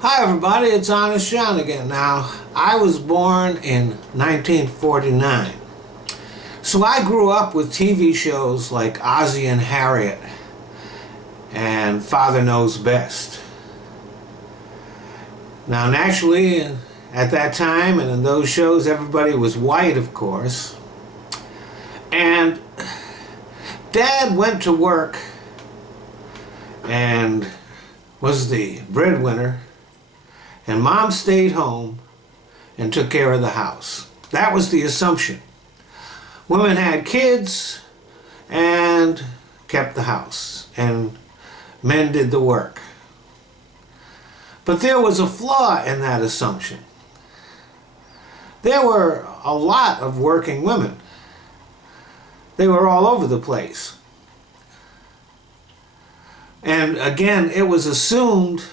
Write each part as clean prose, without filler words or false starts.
Hi everybody, it's Honest John again. Now, I was born in 1949, so I grew up with TV shows like Ozzie and Harriet and Father Knows Best. Now, naturally, at that time and in those shows, everybody was white, of course, and Dad went to work and was the breadwinner, and Mom stayed home and took care of the house. That was the assumption. Women had kids and kept the house, and men did the work. But there was a flaw in that assumption. There were a lot of working women. They were all over the place. And again, it was assumed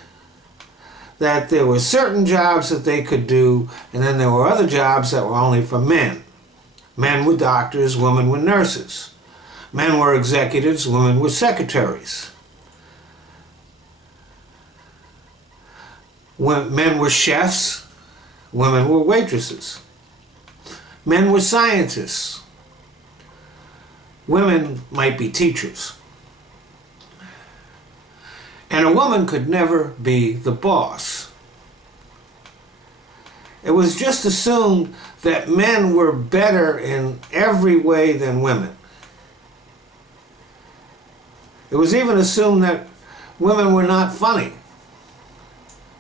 that there were certain jobs that they could do, and then there were other jobs that were only for men. Men were doctors, women were nurses. Men were executives, women were secretaries. Men were chefs, women were waitresses. Men were scientists. Women might be teachers. And a woman could never be the boss. It was just assumed that men were better in every way than women. It was even assumed that women were not funny.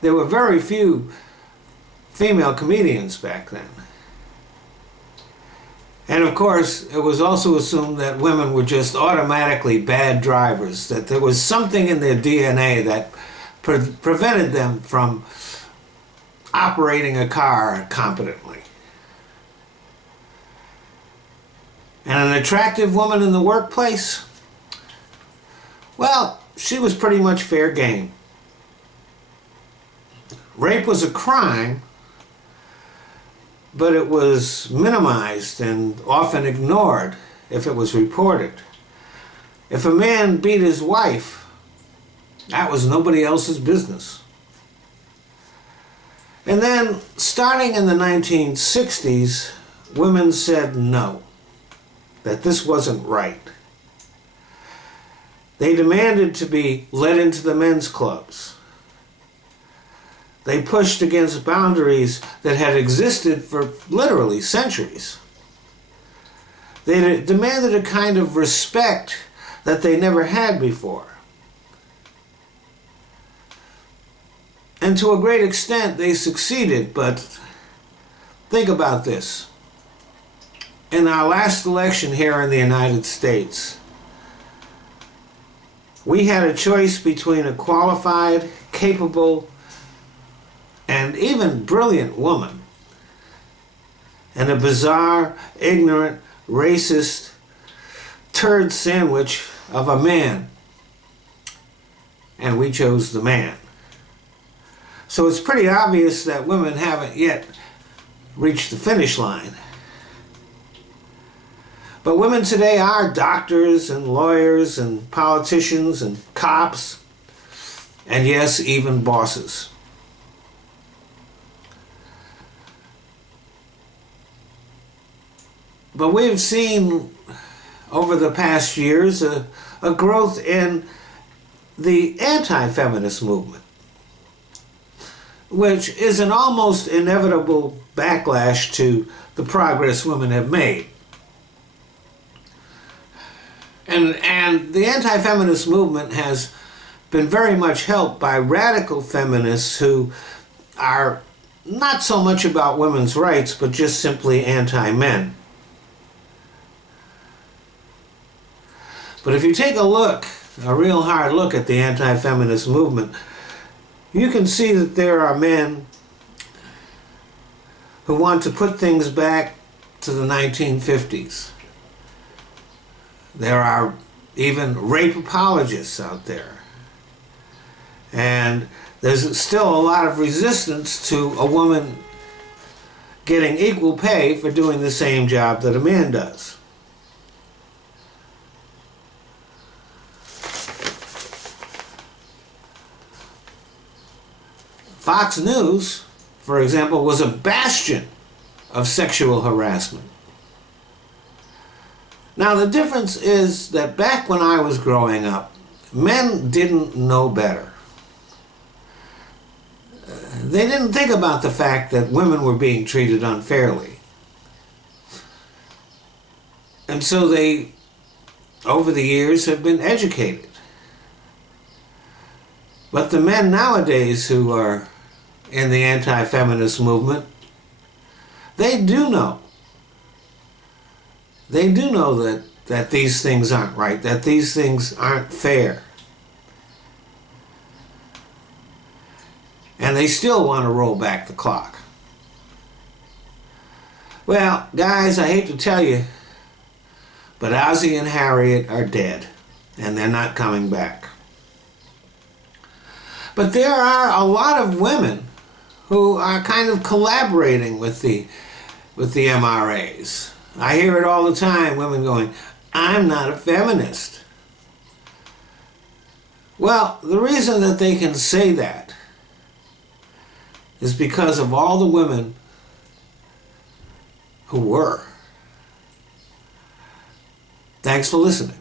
There were very few female comedians back then. And of course, it was also assumed that women were just automatically bad drivers, that there was something in their DNA that prevented them from operating a car competently. And an attractive woman in the workplace? Well, she was pretty much fair game. Rape was a crime, but it was minimized and often ignored if it was reported. If a man beat his wife, that was nobody else's business. And then, starting in the 1960s, women said no, that this wasn't right. They demanded to be let into the men's clubs. They pushed against boundaries that had existed for literally centuries. They demanded a kind of respect that they never had before. And to a great extent, they succeeded, but think about this. In our last election here in the United States, we had a choice between a qualified, capable, and even brilliant woman, and a bizarre, ignorant, racist, turd sandwich of a man. And we chose the man. So it's pretty obvious that women haven't yet reached the finish line. But women today are doctors and lawyers and politicians and cops, and yes, even bosses. But we've seen over the past years a growth in the anti-feminist movement, which is an almost inevitable backlash to the progress women have made. And the anti-feminist movement has been very much helped by radical feminists who are not so much about women's rights, but just simply anti-men. But if you take a real hard look at the anti-feminist movement, you can see that there are men who want to put things back to the 1950s. There are even rape apologists out there. And there's still a lot of resistance to a woman getting equal pay for doing the same job that a man does. Fox News, for example, was a bastion of sexual harassment. Now, the difference is that back when I was growing up, men didn't know better. They didn't think about the fact that women were being treated unfairly. And so they, over the years, have been educated. But the men nowadays who are in the anti-feminist movement, they do know. They do know that these things aren't right, that these things aren't fair. And they still want to roll back the clock. Well, guys, I hate to tell you, but Ozzie and Harriet are dead, and they're not coming back. But there are a lot of women who are kind of collaborating with the MRAs. I hear it all the time, women going, "I'm not a feminist." Well, the reason that they can say that is because of all the women who were. Thanks for listening.